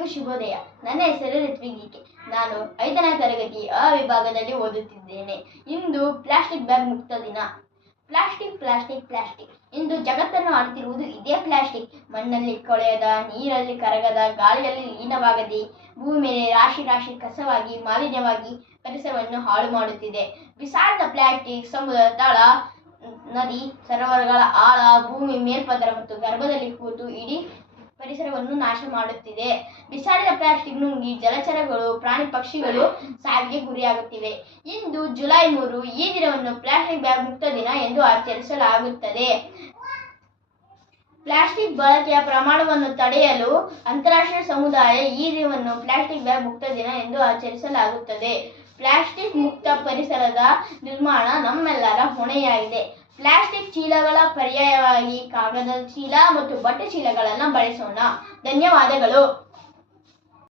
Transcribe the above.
ಎಲ್ಲರಿಗೂ ಶುಭೋದಯ. ನನ್ನ ಹೆಸರು ಋತ್ವಿಕ್. ನಾನು 5ನೇ ತರಗತಿ ಅ ವಿಭಾಗದಲ್ಲಿ ಓದುತ್ತಿದ್ದೇನೆ. ಇಂದು ಪ್ಲಾಸ್ಟಿಕ್ ಬ್ಯಾಗ್ ಮುಕ್ತ ದಿನ. ಪ್ಲಾಸ್ಟಿಕ್ ಪ್ಲಾಸ್ಟಿಕ್ ಪ್ಲಾಸ್ಟಿಕ್ ಇಂದು ಜಗತ್ತನ್ನು ಆಳುತ್ತಿರುವುದು ಇದೇ ಪ್ಲಾಸ್ಟಿಕ್. ಮಣ್ಣಲ್ಲಿ ಕೊಳೆಯದ, ನೀರಲ್ಲಿ ಕರಗದ, ಗಾಳಿಯಲ್ಲಿ ಲೀನವಾಗದೆ, ಭೂಮಿ ಮೇಲೆ ರಾಶಿ ರಾಶಿ ಕಸವಾಗಿ ಮಾಲಿನ್ಯವಾಗಿ ಪರಿಸರವನ್ನು ಹಾಳು ಮಾಡುತ್ತಿದೆ. ಬಿಸಾಡಿದ ಪ್ಲಾಸ್ಟಿಕ್ ಸಮುದ್ರ ತಳ, ನದಿ, ಸರೋವರಗಳ ಆಳ, ಭೂಮಿ ಮೇಲ್ಪದರ ಮತ್ತು ಗರ್ಭದಲ್ಲಿ ಕೂತು ಇಡೀ ಪರಿಸರವನ್ನು ನಾಶ ಮಾಡುತ್ತಿದೆ. ಬಿಸಾಡಿದ ಪ್ಲಾಸ್ಟಿಕ್ ನುಂಗಿ ಜಲಚರಗಳು, ಪ್ರಾಣಿ ಪಕ್ಷಿಗಳು ಸಾವಿಗೆ ಗುರಿಯಾಗುತ್ತಿವೆ. ಇಂದು ಜುಲೈ 3 ಈ ದಿನವನ್ನು ಪ್ಲಾಸ್ಟಿಕ್ ಬ್ಯಾಗ್ ಮುಕ್ತ ದಿನ ಎಂದು ಆಚರಿಸಲಾಗುತ್ತದೆ. ಪ್ಲಾಸ್ಟಿಕ್ ಬಳಕೆಯ ಪ್ರಮಾಣವನ್ನು ತಡೆಯಲು ಅಂತಾರಾಷ್ಟ್ರೀಯ ಸಮುದಾಯ ಈ ದಿನವನ್ನು ಪ್ಲಾಸ್ಟಿಕ್ ಬ್ಯಾಗ್ ಮುಕ್ತ ದಿನ ಎಂದು ಆಚರಿಸಲಾಗುತ್ತದೆ. ಪ್ಲಾಸ್ಟಿಕ್ ಮುಕ್ತ ಪರಿಸರದ ನಿರ್ಮಾಣ ನಮ್ಮೆಲ್ಲರ ಹೊಣೆಯಾಗಿದೆ. ಪ್ಲಾಸ್ಟಿಕ್ ಚೀಲಗಳ ಪರ್ಯಾಯವಾಗಿ ಕಾಗದದ ಚೀಲ ಮತ್ತು ಬಟ್ಟೆ ಚೀಲಗಳನ್ನು ಬಳಸೋಣ. ಧನ್ಯವಾದಗಳು.